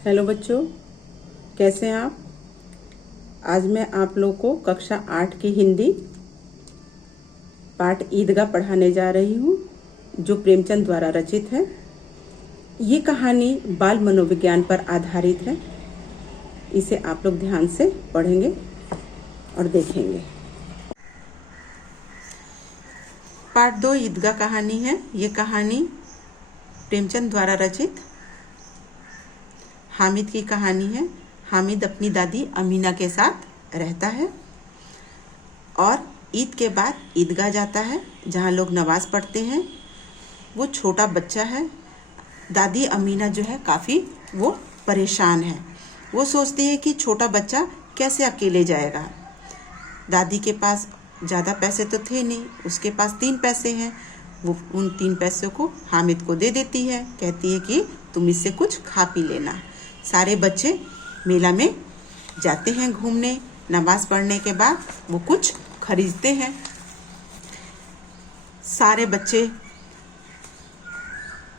Hello बच्चों, कैसे हैं आप। आज मैं आप लोग को कक्षा 8 की हिंदी पाठ ईदगाह पढ़ाने जा रही हूँ, जो प्रेमचंद द्वारा रचित है। ये कहानी बाल मनोविज्ञान पर आधारित है। इसे आप लोग ध्यान से पढ़ेंगे और देखेंगे। पाठ 2 ईदगाह कहानी है। ये कहानी प्रेमचंद द्वारा रचित हामिद की कहानी है। हामिद अपनी दादी अमीना के साथ रहता है और ईद के बाद ईदगाह जाता है, जहाँ लोग नमाज पढ़ते हैं। वो छोटा बच्चा है। दादी अमीना जो है काफ़ी वो परेशान है। वो सोचती है कि छोटा बच्चा कैसे अकेले जाएगा। दादी के पास ज़्यादा पैसे तो थे नहीं, उसके पास 3 पैसे हैं। वो उन 3 पैसों को हामिद को दे देती है। कहती है कि तुम इससे कुछ खा पी लेना। सारे बच्चे मेला में जाते हैं घूमने। नमाज पढ़ने के बाद वो कुछ खरीदते हैं। सारे बच्चे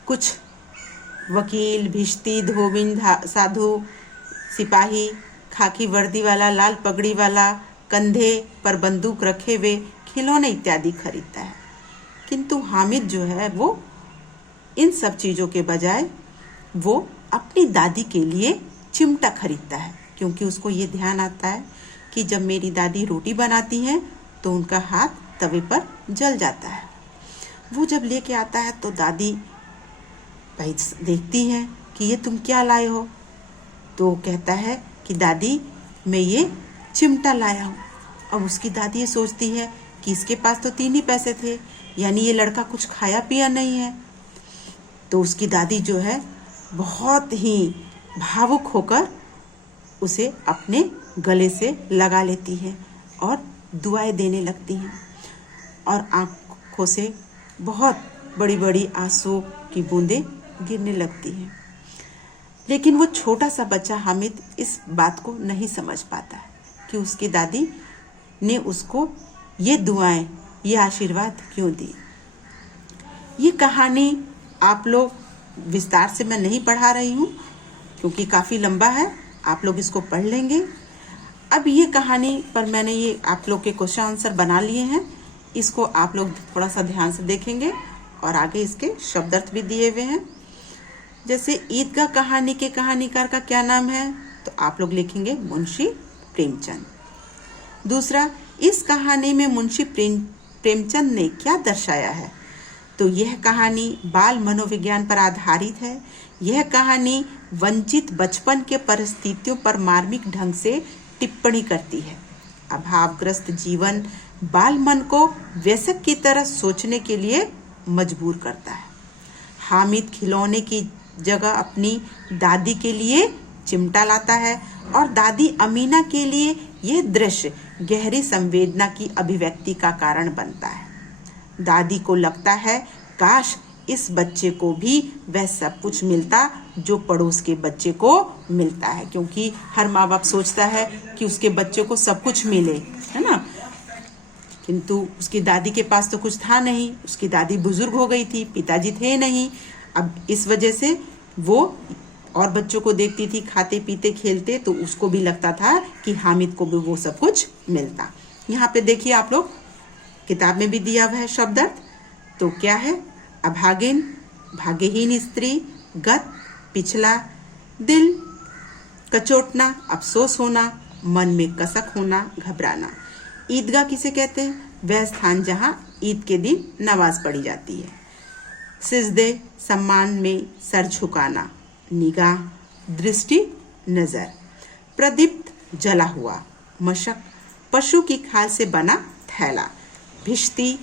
कुछ वकील, भिश्ती, धोबिन, साधु, सिपाही, खाकी वर्दी वाला, लाल पगड़ी वाला, कंधे पर बंदूक रखे हुए खिलौने इत्यादि खरीदता है। किंतु हामिद जो है वो इन सब चीज़ों के बजाय वो अपनी दादी के लिए चिमटा खरीदता है, क्योंकि उसको ये ध्यान आता है कि जब मेरी दादी रोटी बनाती हैं तो उनका हाथ तवे पर जल जाता है। वो जब लेके आता है तो दादी भाई देखती हैं कि ये तुम क्या लाए हो। तो कहता है कि दादी मैं ये चिमटा लाया हूँ। अब उसकी दादी ये सोचती है कि इसके पास तो 3 ही पैसे थे, यानी ये लड़का कुछ खाया पिया नहीं है। तो उसकी दादी जो है बहुत ही भावुक होकर उसे अपने गले से लगा लेती है और दुआएं देने लगती हैं, और आँखों से बहुत बड़ी बड़ी आंसू की बूंदें गिरने लगती हैं। लेकिन वो छोटा सा बच्चा हामिद इस बात को नहीं समझ पाता है कि उसकी दादी ने उसको ये दुआएं, ये आशीर्वाद क्यों दी। ये कहानी आप लोग विस्तार से मैं नहीं पढ़ा रही हूँ, क्योंकि काफ़ी लंबा है। आप लोग इसको पढ़ लेंगे। अब ये कहानी पर मैंने ये आप लोग के क्वेश्चन आंसर बना लिए हैं। इसको आप लोग थोड़ा सा ध्यान से देखेंगे और आगे इसके शब्दार्थ भी दिए हुए हैं। जैसे ईदगाह कहानी के कहानीकार का क्या नाम है, तो आप लोग लिखेंगे मुंशी प्रेमचंद। दूसरा, इस कहानी में मुंशी प्रेमचंद ने क्या दर्शाया है, तो यह कहानी बाल मनोविज्ञान पर आधारित है। यह कहानी वंचित बचपन के परिस्थितियों पर मार्मिक ढंग से टिप्पणी करती है। अभावग्रस्त जीवन बाल मन को वयस्क की तरह सोचने के लिए मजबूर करता है। हामिद खिलौने की जगह अपनी दादी के लिए चिमटा लाता है और दादी अमीना के लिए यह दृश्य गहरी संवेदना की अभिव्यक्ति का कारण बनता है। दादी को लगता है काश इस बच्चे को भी वह सब कुछ मिलता जो पड़ोस के बच्चे को मिलता है, क्योंकि हर माँ बाप सोचता है कि उसके बच्चे को सब कुछ मिले, है ना। किंतु उसकी दादी के पास तो कुछ था नहीं। उसकी दादी बुजुर्ग हो गई थी, पिताजी थे नहीं। अब इस वजह से वो और बच्चों को देखती थी खाते पीते खेलते, तो उसको भी लगता था कि हामिद को भी वो सब कुछ मिलता। यहाँ पे देखिए आप लोग, किताब में भी दिया हुआ है शब्दार्थ। तो क्या है, अभागिन, भाग्यहीन स्त्री, गत, पिछला, दिल, कचोटना, अफसोस होना, मन में कसक होना, घबराना। ईदगाह किसे कहते हैं, वह स्थान जहाँ ईद के दिन नमाज पढ़ी जाती है। सिजदे, सम्मान में सर झुकाना, निगाह, दृष्टि, नजर। प्रदीप्त, जला हुआ। मशक, पशु की खाल से बना थैला। भिश्ती,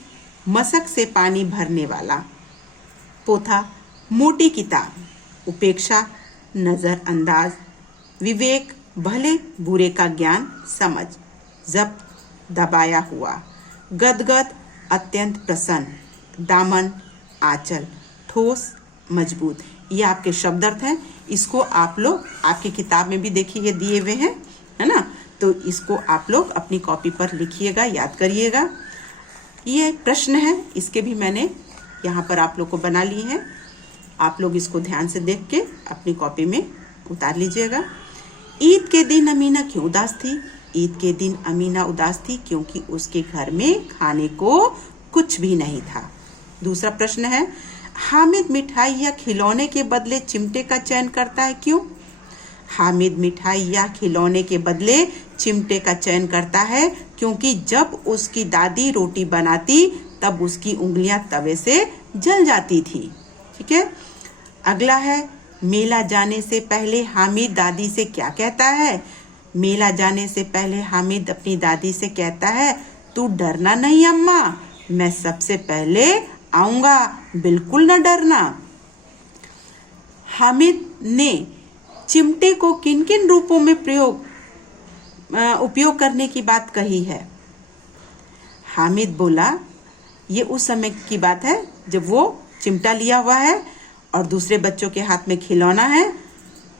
मशक से पानी भरने वाला। पोथा, मोटी किताब। उपेक्षा, नजरअंदाज। विवेक, भले बुरे का ज्ञान, समझ। जब्त, दबाया हुआ। गदगद, अत्यंत प्रसन्न। दामन, आंचल। ठोस, मजबूत। ये आपके शब्दार्थ हैं। इसको आप लोग आपकी किताब में भी देखिए ये दिए हुए हैं, है ना। तो इसको आप लोग अपनी कॉपी पर लिखिएगा, याद करिएगा। ये प्रश्न है, इसके भी मैंने यहाँ पर आप लोग को बना लिए हैं। आप लोग इसको ध्यान से देख के अपनी कॉपी में उतार लीजिएगा। ईद के दिन अमीना क्यों उदास थी? ईद के दिन अमीना उदास थी क्योंकि उसके घर में खाने को कुछ भी नहीं था। दूसरा प्रश्न है, हामिद मिठाई या खिलौने के बदले चिमटे का चयन करता है, क्यों? हामिद मिठाई या खिलौने के बदले चिमटे का चयन करता है क्योंकि जब उसकी दादी रोटी बनाती तब उसकी उंगलियां तवे से जल जाती थी। ठीक है। अगला है, मेला जाने से पहले हामिद दादी से क्या कहता है? मेला जाने से पहले हामिद अपनी दादी से कहता है, तू डरना नहीं अम्मा, मैं सबसे पहले आऊंगा, बिल्कुल न डरना। हामिद ने चिमटे को किन किन रूपों में उपयोग करने की बात कही है? हामिद बोला, ये उस समय की बात है जब वो चिमटा लिया हुआ है और दूसरे बच्चों के हाथ में खिलौना है,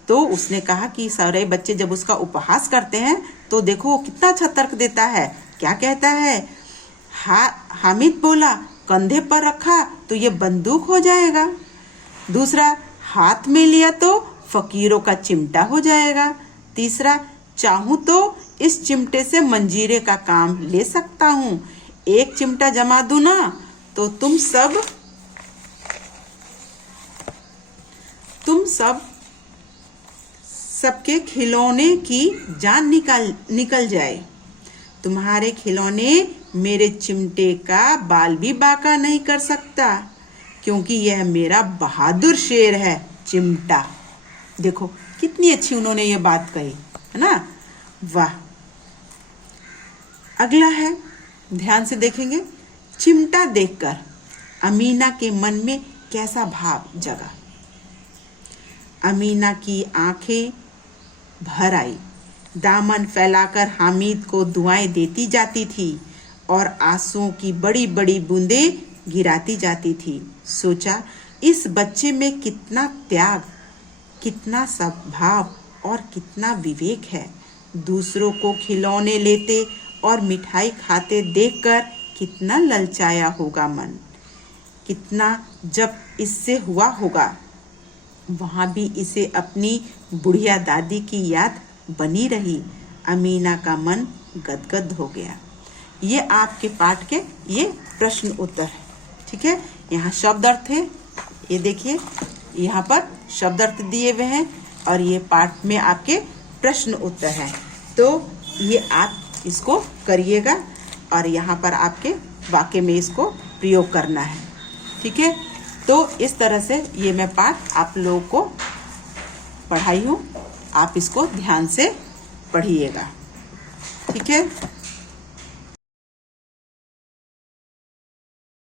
तो उसने कहा कि सारे बच्चे जब उसका उपहास करते हैं तो देखो वो कितना अच्छा तर्क देता है। क्या कहता है? हामिद बोला, कंधे पर रखा तो ये बंदूक हो जाएगा। दूसरा, हाथ में लिया तो फकीरों का चिमटा हो जाएगा। तीसरा, चाहूं तो इस चिमटे से मंजीरे का काम ले सकता हूँ, एक चिमटा जमा दूं ना तो तुम सबके खिलौने की जान निकल जाए। तुम्हारे खिलौने मेरे चिमटे का बाल भी बांका नहीं कर सकता क्योंकि यह मेरा बहादुर शेर है, चिमटा। देखो कितनी अच्छी उन्होंने ये बात कही है ना, वाह। अगला है, ध्यान से देखेंगे, चिमटा देखकर अमीना के मन में कैसा भाव जगा? अमीना की आंखें भर आई, दामन फैलाकर हामिद को दुआएं देती जाती थी और आंसुओं की बड़ी बड़ी बूंदें गिराती जाती थी। सोचा, इस बच्चे में कितना त्याग, कितना सद्भाव और कितना विवेक है। दूसरों को खिलौने लेते और मिठाई खाते देखकर कितना ललचाया होगा मन, कितना जब इससे हुआ होगा वहाँ भी इसे अपनी बुढ़िया दादी की याद बनी रही। अमीना का मन गदगद हो गया। ये आपके पाठ के ये प्रश्न उत्तर है। ठीक है, यहाँ शब्द अर्थ है, ये देखिए यहाँ पर शब्द अर्थ दिए हुए हैं और ये पाठ में आपके प्रश्न उत्तर हैं। तो ये आप इसको करिएगा और यहाँ पर आपके वाक्य में इसको प्रयोग करना है। ठीक है, तो इस तरह से ये मैं पाठ आप लोगों को पढ़ाई हूँ, आप इसको ध्यान से पढ़िएगा। ठीक है।